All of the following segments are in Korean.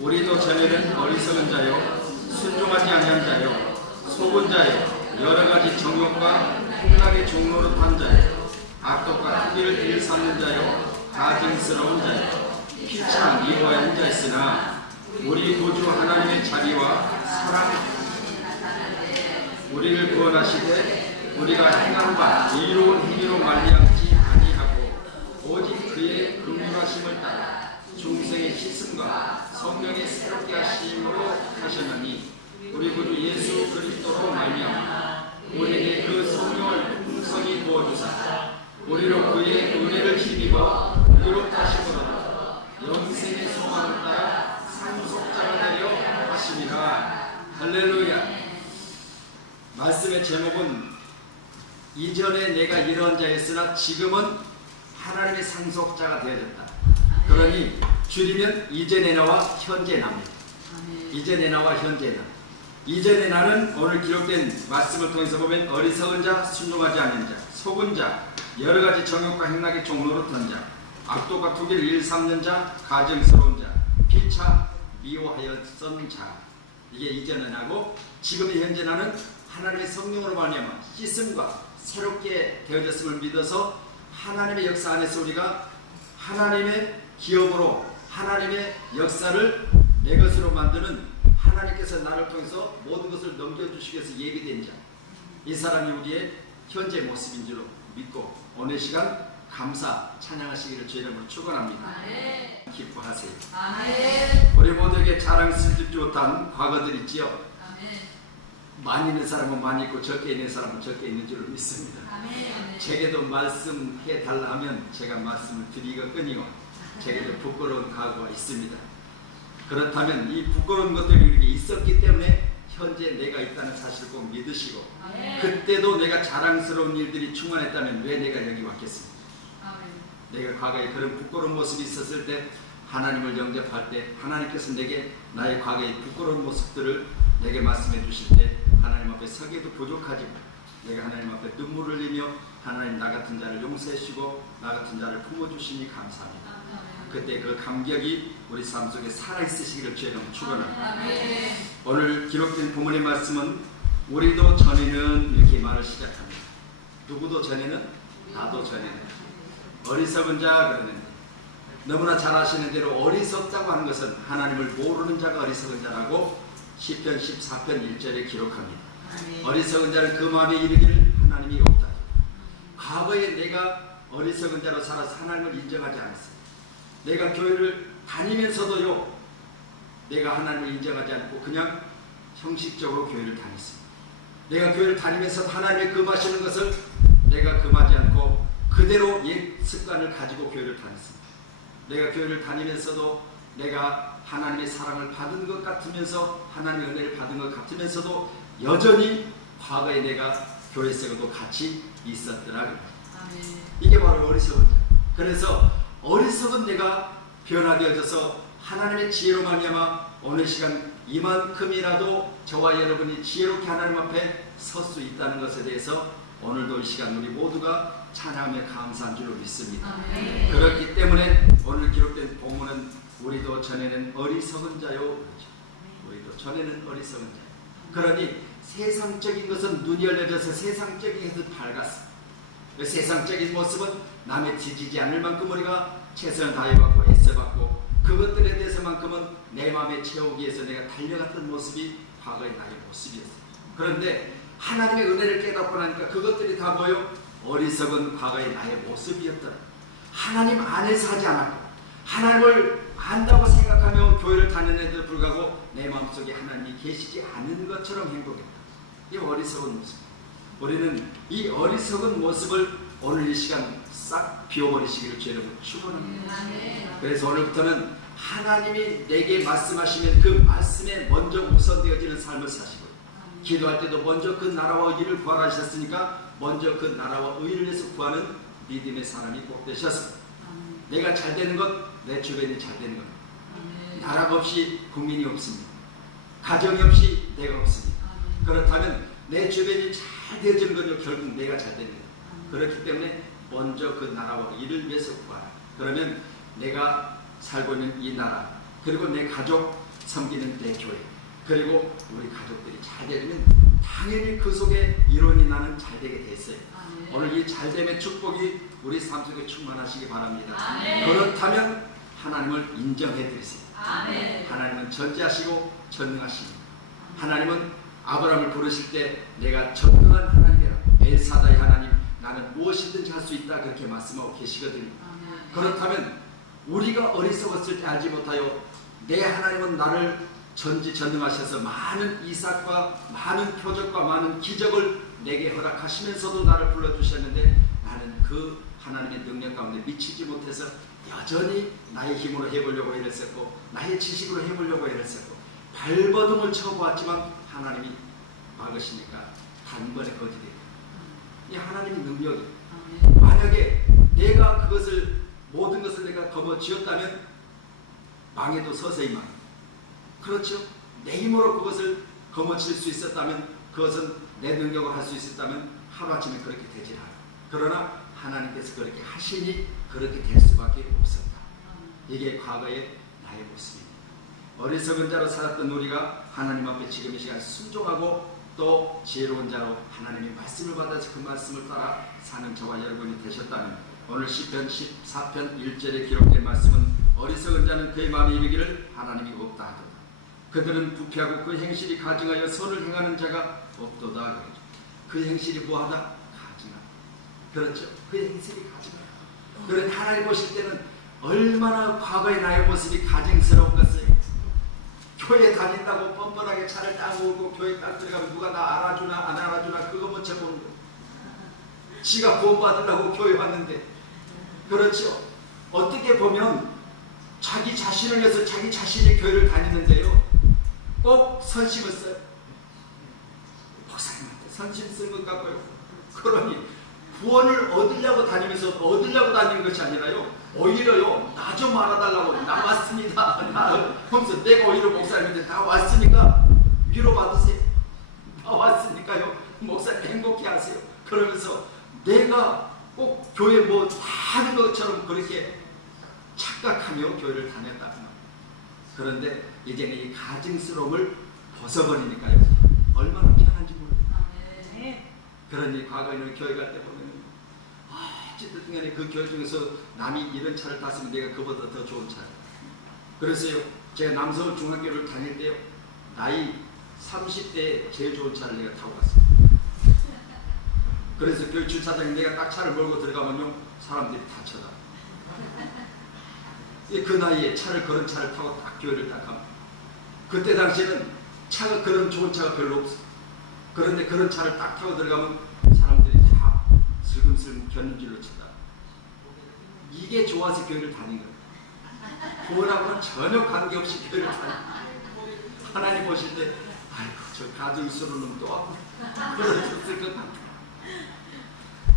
우리도 전에는 어리석은 자요 순종하지 아니한 자요 속은 자요 여러가지 정욕과 행락의 종로로 탄 자요 악독과 투기를 일삼는 자요 가증스러운 자요 피차 미워하는 자였으나 우리 구주 하나님의 자비와 사랑 우리를 구원하시되 우리가 행한 바 의로운 행위로 말미암지 아니하고 오직 그의 긍휼하심을 따라 중생의 씻음과 성령의 새롭게 하심으로 하셨느니 우리 구주 예수 그리스도로 말미암아 우리에게 그 성령을 풍성히 부어주사 우리로 그의 은혜를 힘입어 의롭다 하심으로 영생의 소망을 따라 상속자가 되려 하심이라. 할렐루야. 말씀의 제목은 이전에 내가 이런 자였으나 지금은 하나님의 상속자가 되어졌다. 그러니 줄이면 이전의 나와 현재 나입니다. 이전의 나와 현재 나. 이전의 나는 오늘 기록된 말씀을 통해서 보면 어리석은 자, 순종하지 않는 자, 속은 자, 여러가지 정욕과 행락의 종로로 던 자, 악독과 투기를 일삼는 자, 가증스러운 자, 피차 미워하였던 자. 이게 이전의 나고 지금의 현재 나는 하나님의 성령으로 말미암아 씻음과 새롭게 되어졌음을 믿어서 하나님의 역사 안에서 우리가 하나님의 기업으로 하나님의 역사를 내 것으로 만드는 하나님께서 나를 통해서 모든 것을 넘겨주시기 위해서 예비된 자. 이 사람이 우리의 현재 모습인 줄로 믿고 오늘 시간 감사 찬양하시기를 주의 이름으로 축원합니다. 기뻐하세요. 우리 모두에게 자랑스럽지 못한 과거들 있지요. 많이 있는 사람은 많이 있고 적게 있는 사람은 적게 있는 줄로 믿습니다. 제게도 말씀해 달라 하면 제가 말씀을 드리거든요. 제게도 부끄러운 과거가 있습니다. 그렇다면 이 부끄러운 것들이 이렇게 있었기 때문에 현재 내가 있다는 사실을 꼭 믿으시고 그때도 내가 자랑스러운 일들이 충만했다면 왜 내가 여기 왔겠습니까? 내가 과거에 그런 부끄러운 모습이 있었을 때 하나님을 영접할 때 하나님께서 내게 나의 과거의 부끄러운 모습들을 내게 말씀해 주실 때 하나님 앞에 서기도 부족하지만 내가 하나님 앞에 눈물을 흘리며 하나님 나 같은 자를 용서해 주시고 나 같은 자를 품어주시니 감사합니다. 그때 그 감격이 우리 삶 속에 살아있으시기를 주의 이름으로 축원합니다. 오늘 기록된 본문의 말씀은 우리도 전에는 이렇게 말을 시작합니다. 누구도 전에는 나도 전에는 어리석은 자 그러는데 너무나 잘 아시는 대로 어리석다고 하는 것은 하나님을 모르는 자가 어리석은 자라고 시편 14편 1절에 기록합니다. 어리석은 자는 그 마음에 이르기를 하나님이 없다. 과거에 내가 어리석은 자로 살아서 하나님을 인정하지 않았어요. 내가 교회를 다니면서도요 내가 하나님을 인정하지 않고 그냥 형식적으로 교회를 다녔습니다. 내가 교회를 다니면서 하나님의 금하시는 것을 내가 금하지 않고 그대로 옛 습관을 가지고 교회를 다녔습니다. 내가 교회를 다니면서도 내가 하나님의 사랑을 받은 것 같으면서 하나님의 은혜를 받은 것 같으면서도 여전히 과거에 내가 교회 생활도 같이 있었더라. 이게 바로 어리석은 자. 그래서 어리석은 내가 변화되어져서 하나님의 지혜로 말미암아 오늘 시간 이만큼이라도 저와 여러분이 지혜롭게 하나님 앞에 설 수 있다는 것에 대해서 오늘도 이 시간 우리 모두가 찬양하며 감사한 줄로 믿습니다. 그렇기 때문에 오늘 기록된 본문은 우리도 전에는 어리석은 자요 그렇죠. 우리도 전에는 어리석은 자. 그러니 세상적인 것은 눈이 열려져서 세상적인 것은 밝았습니다. 세상적인 모습은 남의 뒤지지 않을 만큼 우리가 최선을 다해봤고 애써봤고 그것들에 대해서만큼은 내 마음에 채우기 위해서 내가 달려갔던 모습이 과거의 나의 모습이었어요. 그런데 하나님의 은혜를 깨닫고 나니까 그것들이 다 뭐예요? 어리석은 과거의 나의 모습이었더라. 하나님 안에서 하지 않았고 하나님을 안다고 생각하며 교회를 다니는데도 불구하고 내 마음속에 하나님이 계시지 않은 것처럼 행동했다. 이 어리석은 모습. 우리는 이 어리석은 모습을 오늘 이 시간 싹 비워버리시기를 주의 이름으로 축원합니다. 그래서 오늘부터는 하나님이 내게 말씀하시면 그 말씀에 먼저 우선되어지는 삶을 사시고 기도할 때도 먼저 그 나라와 의를 구하셨으니까 먼저 그 나라와 의를 위해서 구하는 믿음의 사람이 꼭 되셨습니다. 내가 잘 되는 것, 내 주변이 잘 되는 것. 나라가 없이 국민이 없습니다. 가정이 없이 내가 없습니다. 그렇다면 내 주변이 잘 되어지는 건요 결국 내가 잘 됩니다. 그렇기 때문에 먼저 그 나라와 이를 위해서 구하라. 그러면 내가 살고 있는 이 나라, 그리고 내 가족 섬기는 내 교회, 그리고 우리 가족들이 잘 되면 당연히 그 속에 이론이 나는 잘 되게 됐어요. 오늘 이 잘됨의 축복이 우리 삶 속에 충만하시기 바랍니다. 그렇다면 하나님을 인정해 드리세요. 하나님은 전지하시고 전능하십니다. 하나님은 아브라함을 부르실 때 내가 전능한 하나님이라, 엘사다의 하나님, 나는 무엇이든지 할 수 있다, 그렇게 말씀하고 계시거든요. 그렇다면 우리가 어리석었을 때 알지 못하여 내 하나님은 나를 전지전능하셔서 많은 이삭과 많은 표적과 많은 기적을 내게 허락하시면서도 나를 불러주셨는데 나는 그 하나님의 능력 가운데 미치지 못해서 여전히 나의 힘으로 해보려고 애를썼고 나의 지식으로 해보려고 애를썼고 발버둥을 쳐보았지만 하나님이 막으시니까 단번에 거지되고, 이 하나님의 능력이, 만약에 내가 그것을 모든 것을 내가 거머쥐었다면 망해도 서서히 망. 그렇죠? 내 힘으로 그것을 거머쥘 수 있었다면, 그것은 내 능력으로 할 수 있었다면 하루아침에 그렇게 되질 않아. 그러나 하나님께서 그렇게 하시니 그렇게 될 수밖에 없었다. 이게 과거의 나의 모습입니다. 어리석은 자로 살았던 우리가 하나님 앞에 지금 이 시간 순종하고 또 지혜로운 자로 하나님의 말씀을 받아서 그 말씀을 따라 사는 저와 여러분이 되셨다면, 오늘 시편 14편 1절에 기록된 말씀은 어리석은 자는 그의 마음에 이르기를 하나님이 없다 하도다. 그들은 부패하고 그 행실이 가증하여 선을 행하는 자가 없도다. 그 행실이 뭐하다? 가증하다. 그렇죠? 그 행실이 가증하다. 그런데 하나님 보실 때는 얼마나 과거의 나의 모습이 가증스러웠겠어요. 교회 다닌다고 뻔뻔하게 차를 딱 몰고 교회 딱 들어가면 누가 나 알아주나 안 알아주나 그거 먼저 보는 거예요. 지가 구원받으려고 교회 왔는데. 그렇죠? 어떻게 보면 자기 자신을 위해서 자기 자신의 교회를 다니는데요, 꼭 선심을 써요. 목사님한테 선심 쓴 것 같고요. 그러니 구원을 얻으려고 다니면서 얻으려고 다니는 것이 아니라요, 오히려요, 나 좀 알아달라고, 나 왔습니다. 하면서 내가 오히려 목사님한테 다 왔으니까 위로받으세요. 다 왔으니까요, 목사님 행복해 하세요. 그러면서 내가 꼭 교회 뭐 하는 것처럼 그렇게 착각하며 교회를 다녔다. 그런데 이제는 이 가증스러움을 벗어버리니까요, 얼마나 편한지 모르겠어요. 그러니 과거에는 교회 갈 때 보면 어쨌든 간에 그 교회 중에서 남이 이런 차를 탔으면 내가 그보다 더 좋은 차를. 그래서요, 제가 남서울 중학교를 다닐 때요, 나이 30대에 제일 좋은 차를 내가 타고 갔어요. 그래서 교회 주차장에 내가 딱 차를 몰고 들어가면요, 사람들이 다 쳐다. 그 나이에 그런 차를 타고 딱 교회를 딱 가면, 그때 당시에는 차가, 그런 좋은 차가 별로 없어. 그런데 그런 차를 딱 타고 들어가면 사람들이 다 슬금슬금 견눈질로 치다. 이게 좋아서 교회를 다닌 거예요. 구원하고는 전혀 관계없이 교회를 다닌 거예요. 하나님 보실 때, 아이고, 저 가증스러운 또 왔고, 그러셨을 것 같아요.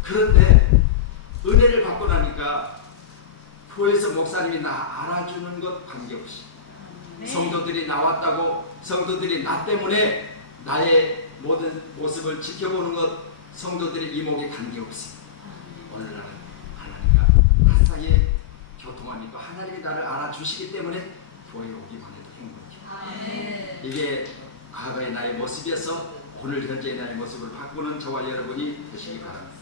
그런데 은혜를 받고 나니까 교회에서 목사님이 나 알아주는 것 관계없이, 성도들이 나왔다고, 성도들이 나 때문에 나의 모든 모습을 지켜보는 것, 성도들의 이목에 관계없이 오늘날은 하나님과 나 사이에 교통하니까 하나님이 나를 알아주시기 때문에 교회에 오기만 해도 행복해요. 이게 과거의 나의 모습이어서 오늘 현재의 나의 모습을 바꾸는 저와 여러분이 되시기 바랍니다.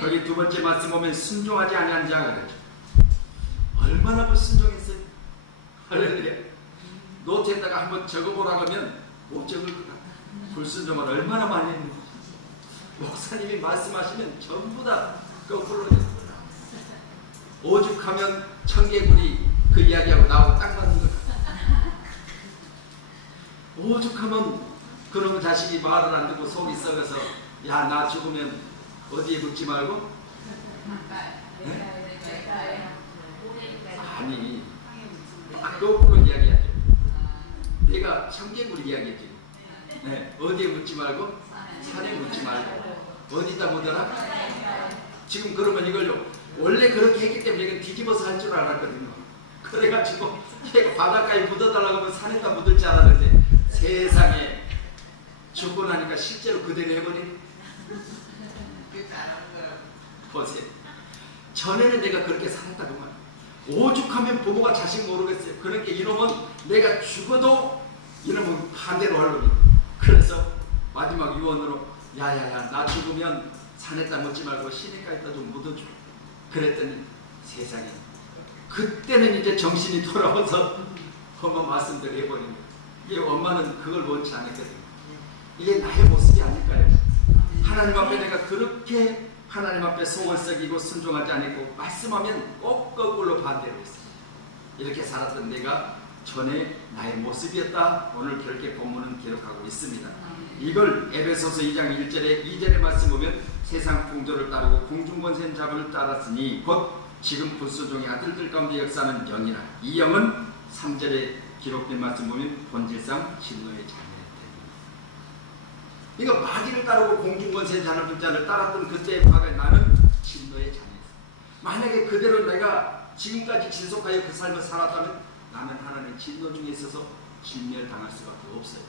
거기 두 번째 말씀 보면 순종하지 아니한 자 그랬죠. 얼마나 불순종했어요. 할렐루야. 노트에다가 한번 적어보라고 하면 못 적을 것 같아요. 불순종을 얼마나 많이 했는지. 목사님이 말씀하시면 전부 다 거꾸로 오죽하면 청개구리 그 이야기하고 나하고 딱 맞는 것 같아요. 오죽하면 그놈 자식이 말을 안 듣고 속이 썩어서, 야, 나 죽으면 어디에 묻지 말고? 네? 아니, 딱 거꾸로 이야기하죠. 내가 청개구리 이야기했죠. 네, 어디에 묻지 말고? 산에 묻지 말고. 어디다 묻어라? 지금 그러면 이걸요, 원래 그렇게 했기 때문에 이건 뒤집어서 할 줄 알았거든요. 그래가지고 바닷가에 묻어달라고 하면 산에다 묻을 줄 알았는데, 세상에 죽고 나니까 실제로 그대로 해버린. 보세요. 전에는 내가 그렇게 살았다고 말이야. 오죽하면 부모가 자식 모르겠어요. 그러니까 이놈은 내가 죽어도 이놈은 반대로 하려고. 그래서 마지막 유언으로 야야야 나 죽으면 산에 땅 묻지 말고 시내가에다 좀 묻어줘. 그랬더니 세상에 그때는 이제 정신이 돌아와서 엄마 말씀대로 해버린 거예요. 이게 엄마는 그걸 원치 않았거든요. 이게 나의 모습이 아닐까요? 하나님 앞에 내가 그렇게 하나님 앞에 속을 썩이고 순종하지 않고 말씀하면 꼭 거꾸로 반대로 했어요. 이렇게 살았던 내가 전에 나의 모습이었다. 오늘 그렇게 본문은 기록하고 있습니다. 이걸 에베소서 2장 1절에 2절의 말씀 보면 세상 풍조를 따르고 공중권세 자본을 따랐으니 곧 지금 불순종의 아들들 가운데 역사하는 영이라. 이 영은 3절에 기록된 말씀 보면 본질상 진노의 자녀였다. 그러니까 마귀를 따르고 공중권세 자를 따랐던 그때의 과거에 나는 진노의 자녀였어. 만약에 그대로 내가 지금까지 지속하여 그 삶을 살았다면 나는 하나님의 진노 중에 있어서 진멸당할 수밖에 없어요.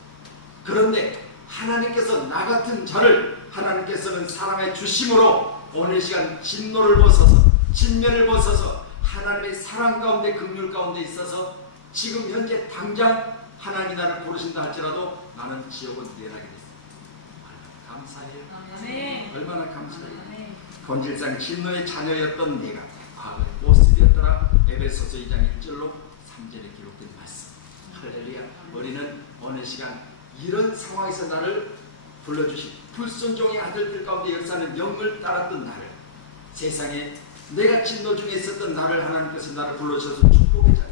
그런데 하나님께서 나 같은 자를 하나님께서는 사랑해 주심으로 오늘 시간 진노를 벗어서 진멸을 벗어서 하나님의 사랑 가운데 긍휼 가운데 있어서 지금 현재 당장 하나님이 나를 부르신다 할지라도 나는 지옥은 면하게 됐습니다. 감사해요. 아멘. 얼마나 감사해요. 아멘. 본질상 진노의 자녀였던 내가 과거의 모습이었더라. 에베소서 2장 1절로 3절에 기록된 말씀. 할렐루야. 우리는 어느 시간 이런 상황에서 나를 불러주신 불순종의 아들들 가운데 역사하는 영을 따랐던 나를, 세상에 내가 진노 중에 있었던 나를 하나님께서 나를 불러주셔서 축복의 자녀,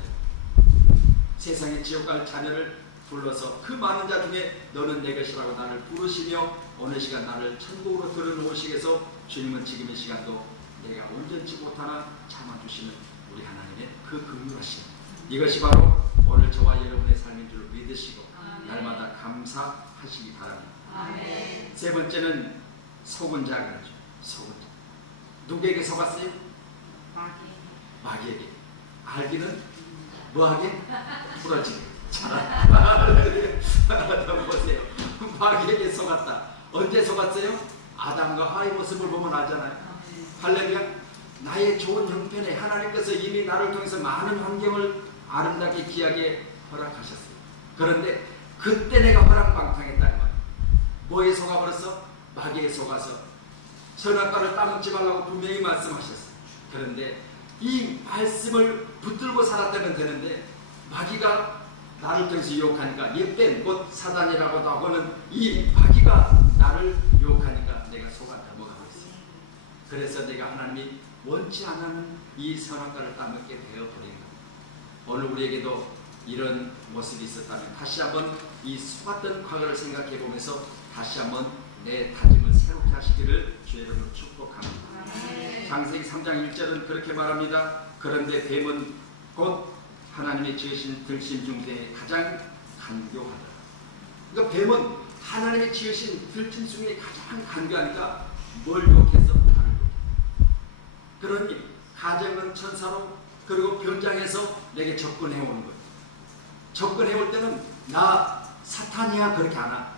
세상에 지옥 갈 자녀를 불러서 그 많은 자 중에 너는 내 것이라고 나를 부르시며 어느 시간 나를 천국으로 들어놓으시기 위해서 주님은 지금 이 시간도 내가 온전치 못하나 참아주시는 우리 하나님의 그 긍휼하심, 이것이 바로 오늘 저와 여러분의 삶인 줄 믿으시고 날마다 감사하시기 바랍니다. 아멘. 세 번째는 속은 자 그러죠. 속은 자. 누구에게 속았어요? 마귀에게. 알기는 뭐하게? 부러지게. 보세요. 마귀에게 속았다. 언제 속았어요? 아담과 하와의 모습을 보면 알잖아요. 할렐루야. 나의 좋은 형편에 하나님께서 이미 나를 통해서 많은 환경을 아름답게 귀하게 허락하셨어요. 그런데 그때 내가 허랑방탕했다는 말이에요. 뭐에 속아버렸어? 마귀에 속아서 선악과를 따먹지 말라고 분명히 말씀하셨어요. 그런데 이 말씀을 붙들고 살았다면 되는데 마귀가 나를 통해서 유혹하니까, 옛된 곧 사단이라고도 하고는 이 마귀가 나를 유혹하니까 내가 속아 넘어가고 있어요. 그래서 내가 하나님이 원치 않는 이 선악과를 따먹게 되어버린 거예요. 오늘 우리에게도 이런 모습이 있었다면 다시 한번 이 속았던 과거를 생각해 보면서 다시 한번 내 다짐을 새롭게 하시기를 주의 이름으로 축복합니다. 창세기 3장 1절은 그렇게 말합니다. 그런데 뱀은 곧 하나님의 지으신 들짐 중에 가장 간교하다. 그러니까 뱀은 하나님의 지으신 들짐 중에 가장 간교하니까 뭘 욕했어? 나를 욕했어. 그러니 가정은 천사로, 그리고 변장해서 내게 접근해 오는 거예요. 접근해 올 때는 나 사탄이야 그렇게 안 와.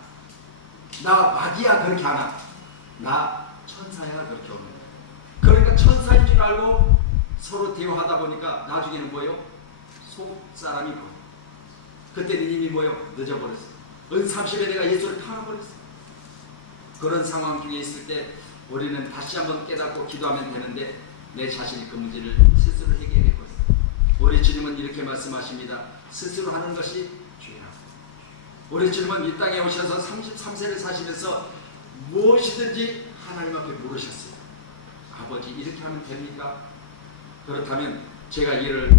나 마귀야 그렇게 안 와. 나 천사야 그렇게 오는 거예요. 그러니까 천사인 줄 알고 서로 대화하다 보니까 나중에는 뭐예요? 속사람이 보여. 그때는 이미 뭐예요? 늦어버렸어. 은삼십에 내가 예수를 팔아버렸어. 그런 상황 중에 있을 때 우리는 다시 한번 깨닫고 기도하면 되는데 내 자신이 그 문제를 스스로 해결해 버려요. 우리 주님은 이렇게 말씀하십니다. 스스로 하는 것이 죄라고. 우리 주님은 이 땅에 오셔서 33세를 사시면서 무엇이든지 하나님 앞에 물으셨어요. 아버지 이렇게 하면 됩니까? 그렇다면 제가 이를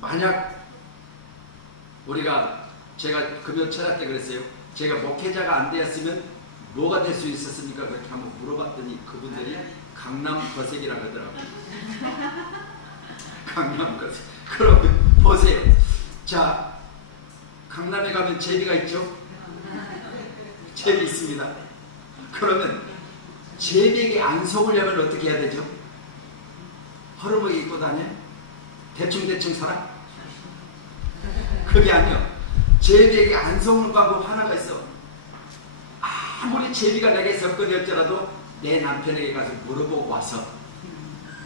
만약 제가 금요 철학 때 그랬어요. 제가 목회자가 안 되었으면 뭐가 될 수 있었습니까? 그렇게 한번 물어봤더니 그분들이 강남 거색이라고 하더라고요. 강남 거색. 그러면 보세요. 자, 강남에 가면 제비가 있죠? 제비 있습니다. 그러면 제비에게 안 속으려면 어떻게 해야 되죠? 허름하게 입고 다녀? 대충 살아? 그게 아니요. 제비에게 안 속는 방법 하나가 있어. 아무리 제비가 내게 접근할지라도 내 남편에게 가서 물어보고 와서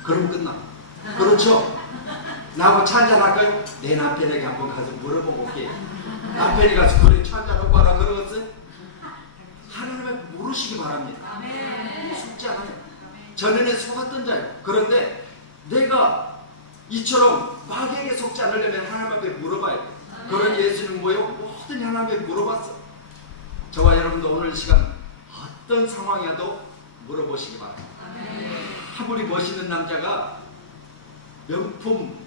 그러면 끝나. 그렇죠? 나하고 차 한잔 할까요? 내 남편에게 한번 가서 물어보고 올게. 남편이 가서 그래 차 한잔 하고 와라 그러겠어요? 하나님을 물으시기 바랍니다. 속지 않아요. 전에는 속았던 자예요. 그런데 내가 이처럼 마귀에게 속지 않으려면 하나님 앞에 물어봐야 돼요. 그런 예수는 뭐요? 모든 하나님께 물어봤어. 저와 여러분도 오늘 시간 어떤 상황이어도 물어보시기 바랍니다. 아무리 멋있는 남자가 명품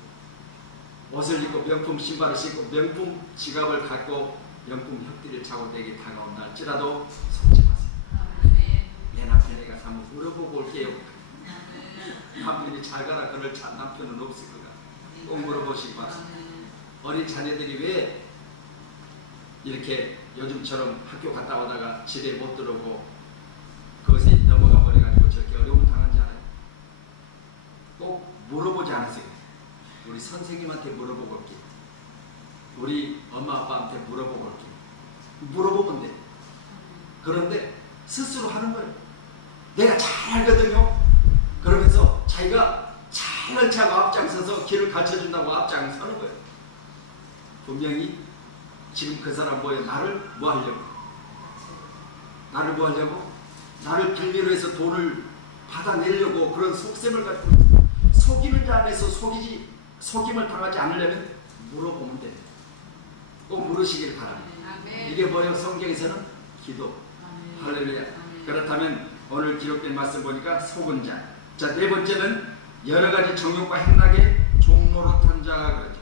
옷을 입고 명품 신발을 신고 명품 지갑을 갖고 명품 혁띠를 차고 내게 다가온 날지라도 속지 마세요. 내 남편에게 가서 한번 물어보고 올게요. 남편이 잘 가라 그럴 남편은 없을 거다. 꼭 물어보시기 바랍니다. 어린 자녀들이 왜 이렇게 요즘처럼 학교 갔다 오다가 집에 못 들어오고 그것에 넘어가 버려가지고 저렇게 어려움을 당한지 알아요? 꼭 물어보지 않았어요. 우리 선생님한테 물어보고 올게요. 우리 엄마 아빠한테 물어보고 올게요. 물어보면 돼. 그런데 스스로 하는 거예요. 내가 잘 알거든요. 그러면서 자기가 잘난 척하고 앞장서서 길을 가르쳐준다고 앞장서는 거예요. 분명히 지금 그 사람 뭐예요? 나를 뭐 하려고? 나를 뭐 하려고? 나를 빌미로 해서 돈을 받아내려고 그런 속셈을 갖고 있어요. 속이는 자 안에서 속임을 당하지 않으려면 물어보면 됩니다. 꼭 물으시길 바랍니다. 이게 뭐예요? 성경에서는 기도. 할렐루야. 그렇다면 오늘 기록된 말씀 보니까 속은 자. 자, 네 번째는 여러 가지 정욕과 행락의 종로로 탄 자 그러죠.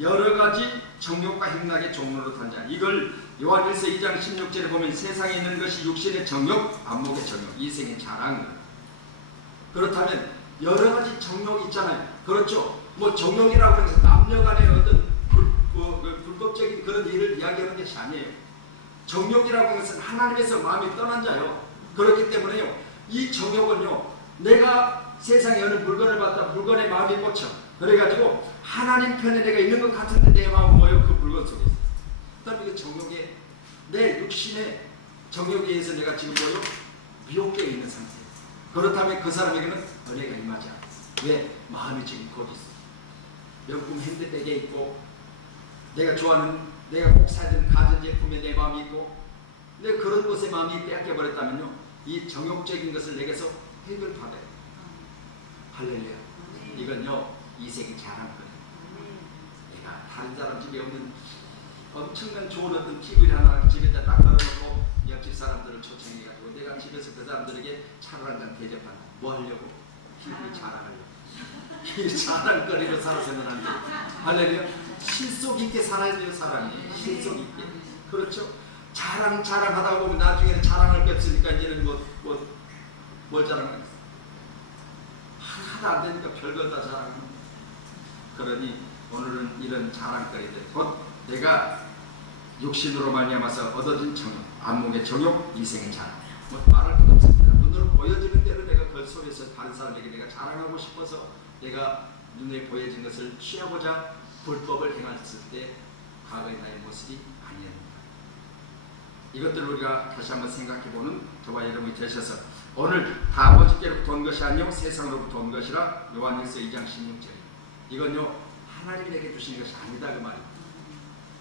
여러 가지 정욕과 행락의 종로로 탄 자. 이걸 요한일서 2장 16절에 보면 세상에 있는 것이 육신의 정욕, 안목의 정욕, 이생의 자랑. 그렇다면 여러 가지 정욕이 있잖아요. 그렇죠. 뭐 정욕이라고 해서 남녀 간의 어떤 불법적인 그런 일을 이야기하는 것이 아니에요. 정욕이라고 하는 것은 하나님에서 마음이 떠난 자요. 그렇기 때문에요. 이 정욕은요. 내가 세상에 어느 물건을 봤다 물건에 마음이 꽂혀. 그래가지고 하나님 편에 내가 있는 것 같은데 내 마음은 뭐예요? 그 물건 속에 있어. 그다음에 이게 정욕에 내 육신의 정욕에 의해서 내가 지금 뭐예요? 미혹되어 있는 상태예요. 그렇다면 그 사람에게는 은혜가 임하지 않아요. 왜? 마음이 지금 거기 있어. 명품 핸드백에 있고 내가 좋아하는 내가 꼭 사야 되는 가전제품에 내 마음이 있고 내가 그런 곳에 마음이 빼앗겨버렸다면요. 이 정욕적인 것을 내게서 획을 받아요. 할렐루야. 이건요. 이색이 잘한 거예요. 내가 다른 사람 집에 없는 엄청난 좋은 어떤 TV를 하나 집에다 딱 걸어놓고 옆집 사람들을 초청해가지고 내가 집에서 그 사람들에게 차를 한잔 대접한다. 뭐 하려고? TV 자랑하려고. 이 자랑거리로 살아서는 안 돼. 할렐루야. 실속 있게 살아야 돼요. 사람이 실속 있게. 그렇죠. 자랑하다 보면 나중에는 자랑을 뺏으니까 이제는 뭘 자랑하겠어. 하나도 안 되니까 별걸 다 자랑합니다. 그러니 오늘은 이런 자랑거리들 곧 내가 육신으로 말미암아서 얻어진 정욕, 안목의 정욕, 이생의 자랑. 뭐 말할 것 없습니다. 눈으로 보여지는 대로 내가 그 속에서 다른 사람에게 내가 자랑하고 싶어서 내가 눈에 보여진 것을 취하고자 불법을 행했을 때 과거의 나의 모습이 아니었습니다. 이것들을 우리가 다시 한번 생각해보는 저와 여러분이 되셔서 오늘 다 아버지께로부터 온 것이 아니요 세상으로부터 온 것이라 요한일서 2장 16절. 이건요 하나님에게 주시는 것이 아니다 그 말입니다.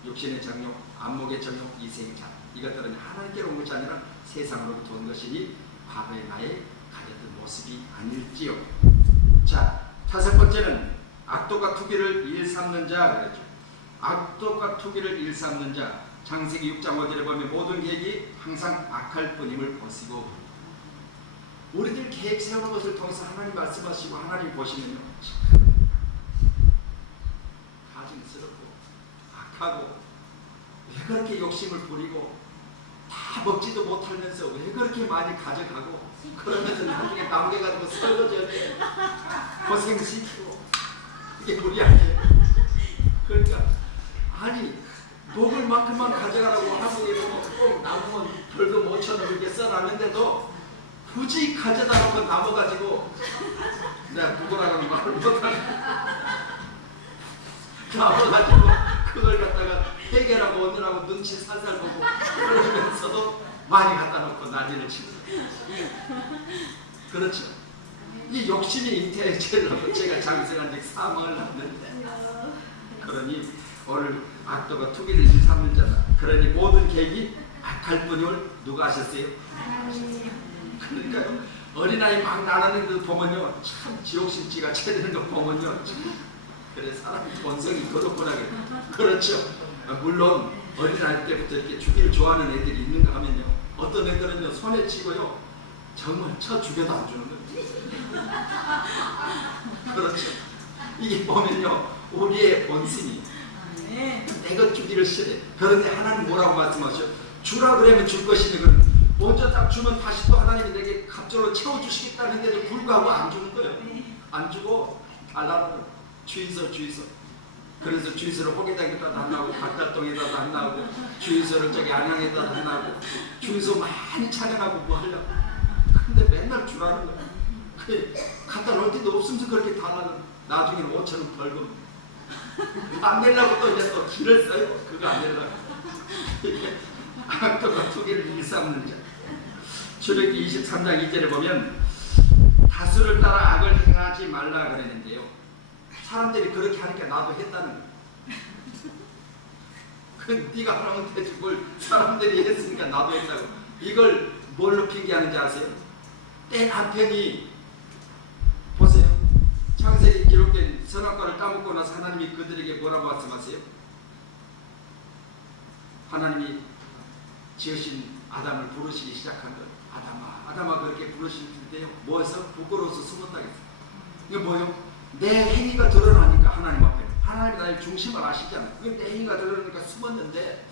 육신의 정욕, 안목의 정욕, 이생의 자랑. 이것들은 하나님께로 온 것이 아니라 세상으로부터 온 것이니 과거의 나의 가졌던 모습이 아닐지요. 자, 다섯 번째는 악독과 투기를 일삼는 자 그랬죠. 악독과 투기를 일삼는 자. 창세기 6장 5절에 보면 모든 계획이 항상 악할 뿐임을 보시고 우리들 계획 세우는 것을 통해서 하나님 말씀하시고 하나님 보시면요 가증스럽고 악하고 왜 그렇게 욕심을 부리고 다 먹지도 못하면서 왜 그렇게 많이 가져가고 그러면서 나중에 남겨가지고 설거지할 때 고생시키고 이게 우리 아니에요. 그러니까 아니 먹을 만큼만 가져가라고 한국에 보면 꼭 남으면 벌금 5,000원 이렇게 써놨는데도 굳이 가져다 놓고 남아가지고 내가 누구라고 말을 못하네. 남아가지고 그걸 갖다가 해결하고 오느라고 눈치 살살 보고 그러면서도 많이 갖다 놓고 난리를 치고. 그렇죠. 이 욕심이 잉태해지려고 제가 장생한 지 3월 났는데, 그러니 오늘 악도가 투기를 일삼는 자다. 그러니 모든 계획이 악할 뿐임을 누가 아셨어요? 그러니까요, 어린아이 막 나가는 거 보면요, 참 지옥심지가 채되는 거 보면요, 그래 사람 본성이 그렇구나. 그렇죠. 물론 어린아이 때부터 이렇게 죽이를 좋아하는 애들이 있는가 하면요, 어떤 애들은요 손에 치고요 정말 쳐 죽여도 안 주는 거예요. 그렇죠. 이게 보면요 우리의 본성이 내가 주기를 싫어해. 그런데 하나님 뭐라고 말씀하셔? 주라 그러면 줄 것이니, 먼저 딱 주면 다시 또 하나님이 내게 갑절로 채워주시겠다는데도 불구하고 안 주는 거예요. 안 주고 달라는 주의서. 그래서 주의서를 호계당에다 놨나고, 박달동에다 놨나고, 주의서를 저기 안양에다 놨나고, 주의서 많이 찬양하고 뭐 하려고. 근데 맨날 주라는 거야. 그래 갖다 놓을 데도 없으면서 그렇게 달라는. 나중에는 5,000원 벌금 안 내려고 또 이제 또 길을 써요. 그거 안 내려고. 악도가 투기를 일삼는 자. 출애굽기 23장 2절에 보면 다수를 따라 악을 행하지 말라 그랬는데요, 사람들이 그렇게 하니까 나도 했다는 거예요. 그 네가 하라면 되지 뭘 사람들이 했으니까 나도 했다고. 이걸 뭘로 핑계하는지 아세요? 때 남편이 보세요. 창세기 기록된 선악과를 따먹고 나서 하나님이 그들에게 뭐라고 말씀하세요? 하나님이 지으신 아담을 부르시기 시작한 거예요. 아담아 그렇게 부르실 때요, 뭐해서? 부끄러워서 숨었다 했어요. 이게 뭐예요? 내 행위가 드러나니까 하나님 앞에, 하나님이 나의 중심을 아시잖아요. 내 행위가 드러나니까 숨었는데,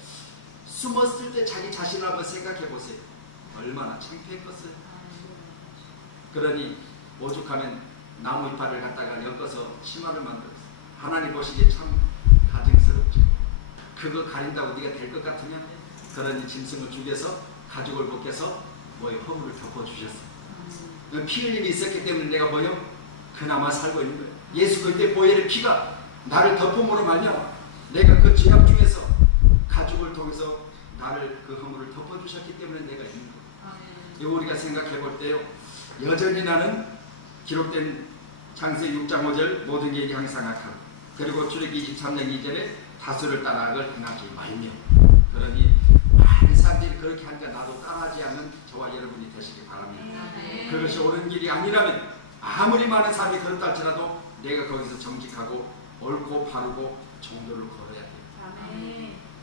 숨었을 때 자기 자신을 한번 생각해 보세요. 얼마나 창피했겠어요. 그러니 오죽하면 나무 이파리를 갖다가 엮어서 치마를 만들었어요. 하나님 보시기에 참 가증스럽죠. 그거 가린다고 네가 될 것 같으면, 그러니 짐승을 죽여서 가죽을 벗겨서 뭐요? 허물을 덮어주셨어요. 피 흘림이 있었기 때문에 내가 뭐요? 그나마 살고 있는 거예요. 예수 그때 보혈의 피가 나를 덮음으로 말미암아 내가 그 죄악 중에서 가죽을 통해서 나를 그 허물을 덮어주셨기 때문에 내가 있는 거예요. 이거 우리가 생각해 볼 때요, 여전히 나는 기록된 창세기 6장 5절 모든 계획이 항상 악하고, 그리고 출애굽기 23장 2절에 다수를 따라 악을 행하지 말며. 그러니 많은 사람들이 그렇게 하니까 나도 따라하지 않는 저와 여러분이 되시기 바랍니다. 그것이 옳은 길이 아니라면 아무리 많은 사람이 그렇다 할지라도 내가 거기서 정직하고 옳고 바르고 정도를 걸어야 돼요.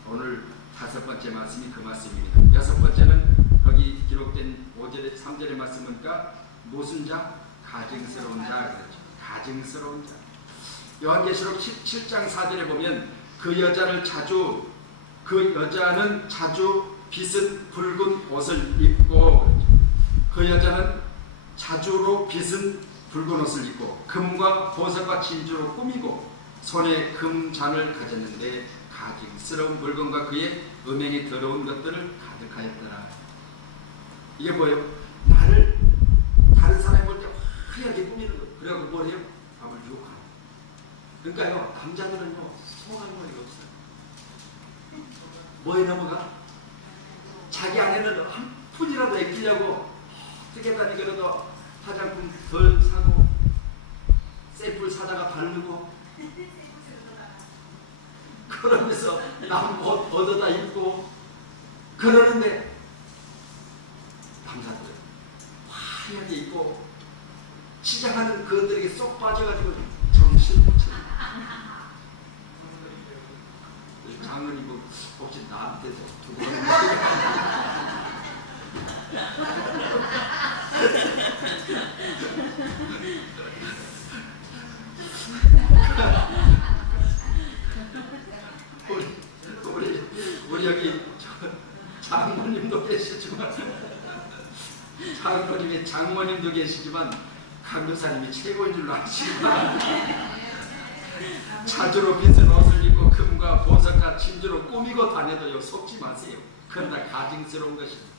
오늘 5번째 말씀이 그 말씀입니다. 6번째는 거기 기록된 5절에 3절의 말씀이니까 무슨 자? 가증스러운 자 그랬죠. 가증스러운 자. 요한계시록 17장 4절에 보면 그 여자는 자주 빗은 붉은 옷을 입고, 그 여자는 자주로 빗은 붉은 옷을 입고 금과 보석과 진주로 꾸미고 손에 금잔을 가졌는데 가증스러운 물건과 그의 음행이 더러운 것들을 가득하였더라. 이게 뭐예요? 나를 다른 사람이 볼 때 화려하게 꾸미는 거예요. 그래갖고 뭘 해요? 남을 유혹하는 거예요. 그러니까요, 남자들은요 소갈머리가 없어요. 뭐에 넘어가? 자기 안에는 한 푼이라도 아끼려고 어떻게 다니더라도 화장품 덜 사고 샘플 사다가 바르고 그러면서 남 옷 얻어다 입고 그러는데, 남자들은 화려하게 입고 치장하는 그들에게 쏙 빠져가지고 정신 못 차려. 장로님 뭐 혹시 나한테도 두고 가는 우리 여기 장모님도 계시지만, 장모님도 계시지만 강도사님이 최고인 줄로 아시지만, 자주로 빗은 옷을 입고 금과 보석과 진주로 꾸미고 다녀도요 속지 마세요. 그러나 가증스러운 것입니다.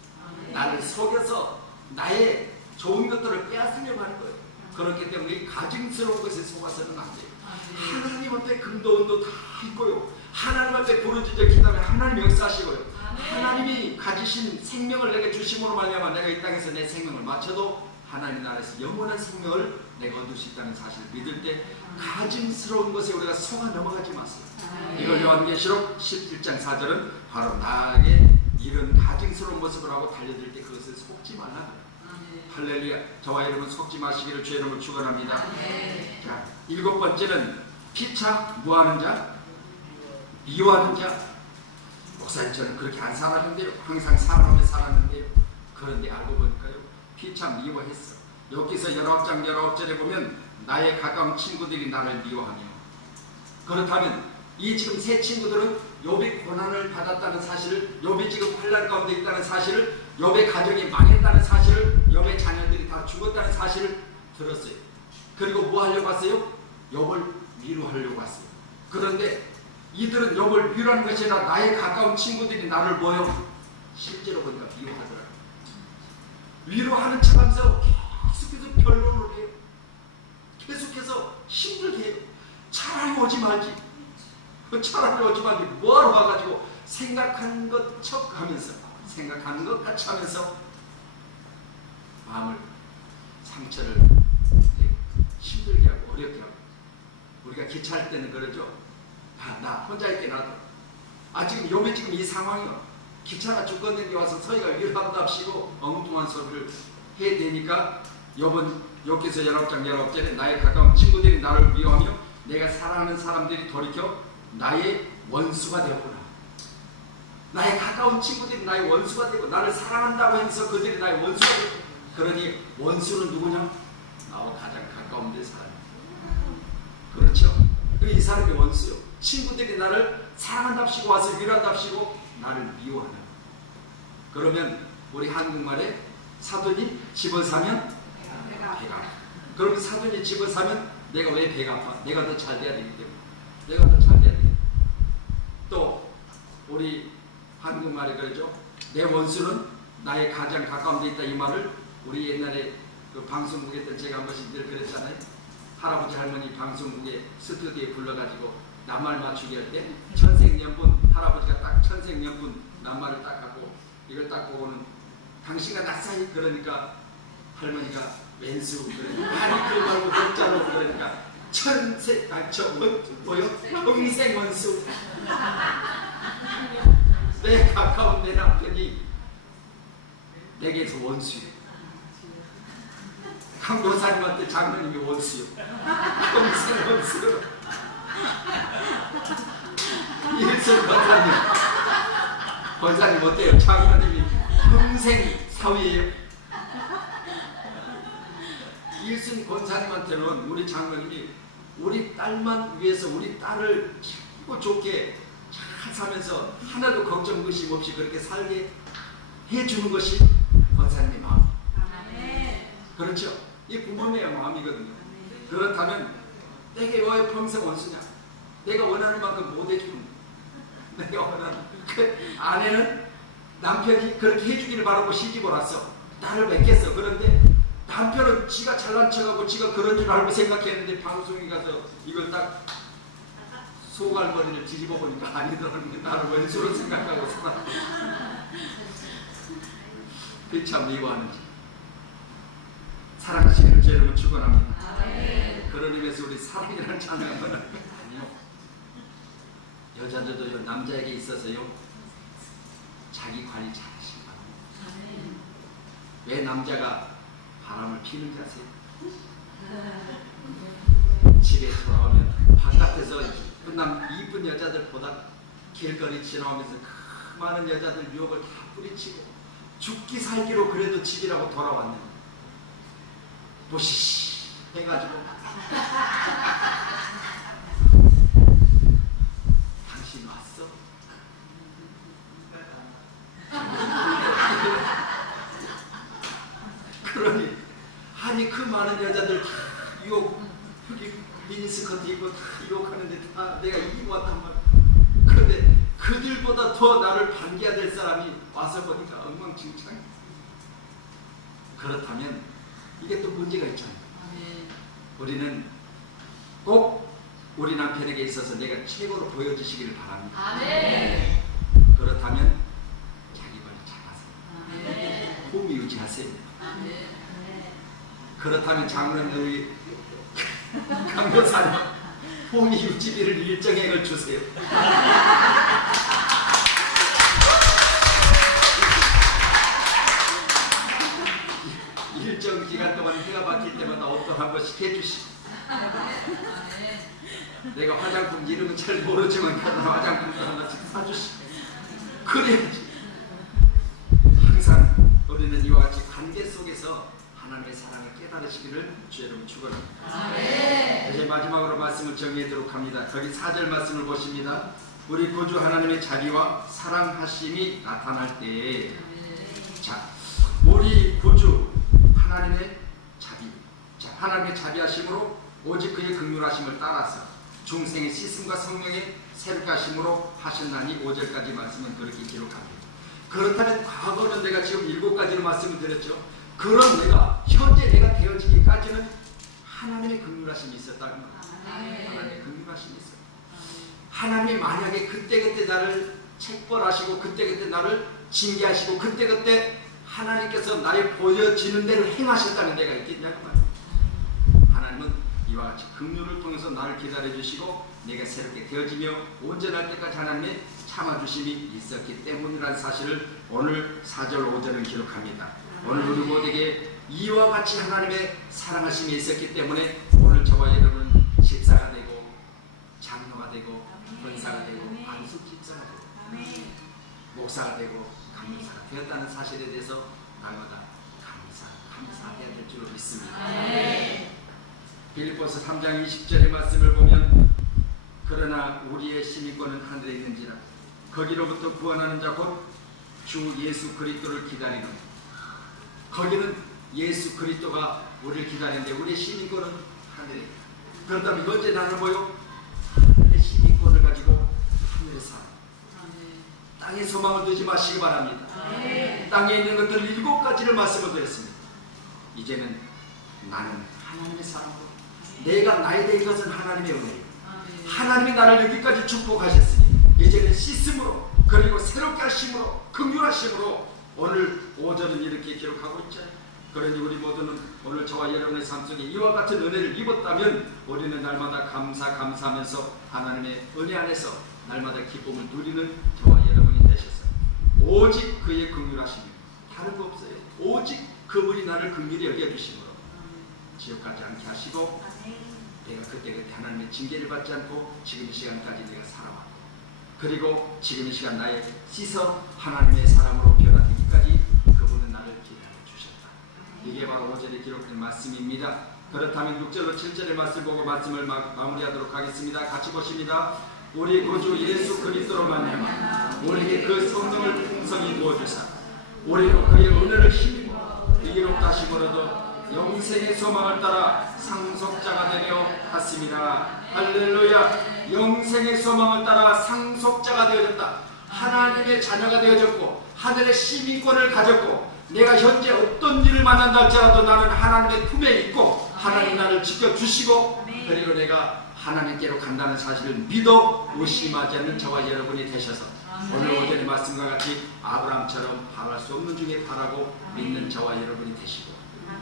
나를 속여서 나의 좋은 것들을 빼앗으려고 하는 거예요. 그렇기 때문에 이 가증스러운 것에 속아서는 안 돼요. 하나님 앞에 금도 은도 다 있고요, 하나님 앞에 부르짖어 기도하면 하나님 역사하시고요, 하나님이 가지신 생명을 내게 주심으로 말미암아 내가 이 땅에서 내 생명을 마쳐도 하나님 나라에서 영원한 생명을 내가 얻을 수 있다는 사실을 믿을 때 가증스러운 것에 우리가 속아 넘어가지 마세요. 이걸 요한계시록 17장 4절은 바로 나에게 이런 가증스러운 모습을 하고 달려들 때 그것을 속지 말라. 할렐루야. 저와 여러분 속지 마시기를 주의 이름으로 축원합니다. 자, 7번째는 피차 무하는 자, 미워하는 자. 목사님 저는 그렇게 안 살았는데요. 항상 사랑하며 살았는데요. 그런데 알고 보니까요, 피차 미워했어. 여기서 19장 19절에 보면 나의 가까운 친구들이 나를 미워하며. 그렇다면 이 지금 세 친구들은 욥이 고난을 받았다는 사실을, 욥이 지금 환난 가운데 있다는 사실을, 욥의 가정이 망했다는 사실을, 욥의 자녀들이 다 죽었다는 사실을 들었어요. 그리고 뭐 하려고 왔어요? 욥을 위로하려고 왔어요. 그런데 이들은 욥을 위로하는 것이 아니라 나의 가까운 친구들이 나를 뭐요? 실제로 보니까 미워하더라고요. 위로하는 척하면서 계속해서 변론을 해요. 계속해서 힘들게 해요. 차라리 오지 말지. 차라리 오지 말지. 뭐하러 와가지고 생각하는 것 척하면서, 생각하는 것 같이 하면서 마음을, 상처를 힘들게 하고 어렵게 하고. 우리가 기차할 때는 그러죠. 나 혼자 있게 놔둬. 지금 욥이 지금 이 상황이요. 기차가 죽었는데 와서 서희가 위로함도 합시고 엉뚱한 소리를 해야 되니까 욥은 욥기서 19장 19절에 나의 가까운 친구들이 나를 미워하며 내가 사랑하는 사람들이 돌이켜 나의 원수가 되었구나. 나의 가까운 친구들이 나의 원수가 되고 나를 사랑한다고 해서 그들이 나의 원수가 되고. 그러니 원수는 누구냐? 나와 가장 가까운 데 사람. 그렇죠? 이 사람이 원수요. 친구들이 나를 사랑한답시고 와서 위로한답시고 나를 미워하는. 그러면 우리 한국말에 사돈이 집을 사면 배가 아파. 그러면 사돈이 집을 사면 내가 왜 배가 아파? 내가 더 잘 돼야 되기 때문에. 내가 더 잘 돼야 되기 때문에. 또 우리 한국말에 그러죠. 내 원수는 나의 가장 가까운 데 있다. 이 말을 우리 옛날에 그 방송국에 때 제가 한 번씩 늘 그랬잖아요. 할아버지 할머니 방송국에 스튜디오에 불러가지고 낱말 맞추기 할 때 천생연분, 할아버지가 딱 천생연분 낱말을 딱 하고 이걸 딱 보고는 당신과 나 사이. 그러니까 할머니가 왼수. 그러니까 아니 그 말고 적자로. 그러니까 뭐요? 평생 원수. 내 가까운 내 남편이 내게서 원수예요. 강도사님한테 장로님이 원수요. 평생 원수. 일선 권사님 어때요? 장로님이 평생 사위예요. 일순 권사님한테는 우리 장로님이 우리 딸만 위해서 우리 딸을 최고 좋게 잘 사면서 하나도 걱정 의심 없이 그렇게 살게 해주는 것이 권사님의 마음. 그렇죠? 이 부모님의 마음이거든요. 그렇다면 내게 왜 평생 원수냐? 내가 원하는 만큼 못 해주는, 내가 원하는 그 아내는 남편이 그렇게 해주기를 바라고 시집을 왔어. 나를 맺겠어. 그런데 남편은 지가 잘난 척하고 지가 그런 줄 알고 생각했는데 방송에 가서 이걸 딱 소갈머리를 뒤집어 보니까 아니더라고요. 나를 원수로 생각하고 살아. 그 참 미워하는지. 사랑하시는 제 여러분 축원합니다. 그런 의미에서 우리 사랑이라는 찬양을 아니요. 여자들도요, 남자에게 있어서요 자기 관리 잘하시기 바랍니다. 왜 남자가 바람을 피는지 아세요? 집에 돌아오면 바깥에서 이쁜 여자들보다 길거리 지나오면서 그 많은 여자들 유혹을 다 뿌리치고 죽기 살기로 그래도 집이라고 돌아왔는데 보시시 해가지고 당신 왔어? 그러니 아니 그 많은 여자들 다 유혹, 여기 미니스커트 입고 다 유혹하는데 다 내가 이기고 왔단 말이야. 그런데 그들보다 더 나를 반겨야 될 사람이 와서 보니까 엉망진창. 그렇다면 이게 또 문제가 있잖아요. 우리는 꼭 우리 남편에게 있어서 내가 최고로 보여주시기를 바랍니다. 그렇다면 폼이 유지하세요. 그렇다면 장로님들이 강도사님 폼이 유지비를 일정액을 주세요. 일정 기간 동안 해가 바뀔 때마다 어떤 한 번씩 해주시고, 내가 화장품 이름은 잘 모르지만 그런 화장품도 하나씩 사주시고, 그래야지. 항상 우리는 이와 같이 관계 속에서 하나님의 사랑을 깨달으시기를 주 여러분 축원합니다. 이제 마지막으로 말씀을 정리하도록 합니다. 거기 4절 말씀을 보십니다. 우리 구주 하나님의 자비와 사랑하심이 나타날 때에, 자, 우리 구주 하나님의 자비, 자, 하나님의 자비하심으로 오직 그의 긍휼하심을 따라서 중생의 씻음과 성령의 새롭게 하심으로 하셨나니 5절까지 말씀은 그렇게 기록합니다. 그렇다면 과거는 내가 지금 7가지로 말씀을 드렸죠. 그런 내가 현재 내가 되어지기까지는 하나님의 긍휼하심이 있었다는 거예요. 하나님의 긍휼하심이 있어요. 하나님이 만약에 그때그때 나를 책벌하시고 그때그때 나를 징계하시고 그때그때 하나님께서 나의 보여지는 대로 행하셨다는 데가 있겠냐고 말이에요. 하나님은 이와 같이 긍휼을 통해서 나를 기다려주시고 내가 새롭게 되어지며 온전할 때까지 하나님의 참아주심이 있었기 때문이라는 사실을 오늘 4절 5절은 기록합니다. 오늘 우리 모두에게 이와 같이 하나님의 사랑하심이 있었기 때문에 오늘 저와 여러분은 집사가 되고 장로가 되고 권사가 되고 안수 집사가 되고 목사가 되고 감사가 되었다는 사실에 대해서 날마다 감사해야 될 줄로 믿습니다. 빌립보서 3장 20절의 말씀을 보면 그러나 우리의 시민권은 하늘에 있는지라 거기로부터 구원하는 자 곧 주 예수 그리스도를 기다리는, 거기는 예수 그리스도가 우리를 기다리는데 우리의 시민권은 하늘에 있다. 그렇다면 언제 나는 뭐요? 하늘의 시민권을 가지고 하늘에 살아. 땅에 소망을 두지 마시기 바랍니다. 땅에 있는 것들 7가지를 말씀을 드렸습니다. 이제는 나는 하나님의 사람으로, 내가 나에 대한 것은 하나님의 은혜예요. 하나님이 나를 여기까지 축복하셨으니 이제는 씻음으로 그리고 새롭게 하심으로 긍휼하심으로 오늘 5절은 이렇게 기록하고 있죠. 그러니 우리 모두는 오늘 저와 여러분의 삶 속에 이와 같은 은혜를 입었다면 우리는 날마다 감사하면서 하나님의 은혜 안에서 날마다 기쁨을 누리는 저와 여러분이 되셔서 오직 그의 긍휼하심이 다른 거 없어요. 오직 그분이 나를 긍휼히 여겨주심으로 지옥 가지 않게 하시고 내가 그때 하나님의 징계를 받지 않고 지금 이 시간까지 내가 살아왔고 그리고 지금 이 시간 나의 씻어 하나님의 사람으로 변화되기까지 그분은 나를 기다려 주셨다. 이게 바로 5절에 기록된 말씀입니다. 그렇다면 6절로 7절의 말씀 보고 말씀을 마무리하도록 하겠습니다. 같이 보십니다. 우리 구주 예수 그리스도로 말미암아 우리에게 그 성령을 풍성히 부어주사 우리로 그의 은혜를 힘입어 이롭다 하심으로도 영생의 소망을 따라 상속자가 되려 갔습니다. 할렐루야. 영생의 소망을 따라 상속자가 되어졌다. 하나님의 자녀가 되어졌고 하늘의 시민권을 가졌고 내가 현재 어떤 일을 만난다 할지라도 나는 하나님의 품에 있고 하나님 나를 지켜주시고 그리고 내가 하나님께로 간다는 사실을 믿어 의심하지 않는 저와 여러분이 되셔서 오늘 오전의 말씀과 같이 아브라함처럼 바랄 수 없는 중에 바라고 믿는 저와 여러분이 되시고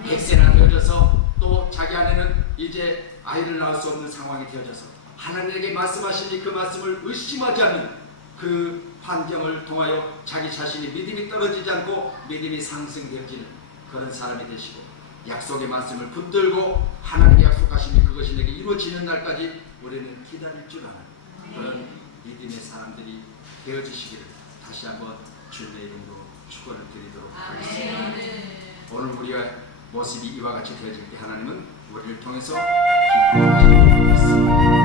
100세나 되어져서 또 자기 안에는 이제 아이를 낳을 수 없는 상황이 되어져서 하나님에게 말씀하시니 그 말씀을 의심하지 않는 그 환경을 통하여 자기 자신이 믿음이 떨어지지 않고 믿음이 상승되어지는 그런 사람이 되시고 약속의 말씀을 붙들고 하나님의 약속하시니 그것이 내게 이루어지는 날까지 우리는 기다릴 줄 아는 그런 믿음의 사람들이 되어지시기를 다시 한번 주님의 이름으로 축원을 드리도록 하겠습니다. 오늘 우리가 모습이 이와 같이 되어질 때 하나님은 우리를 통해서 기뻐하시는 것 같습니다.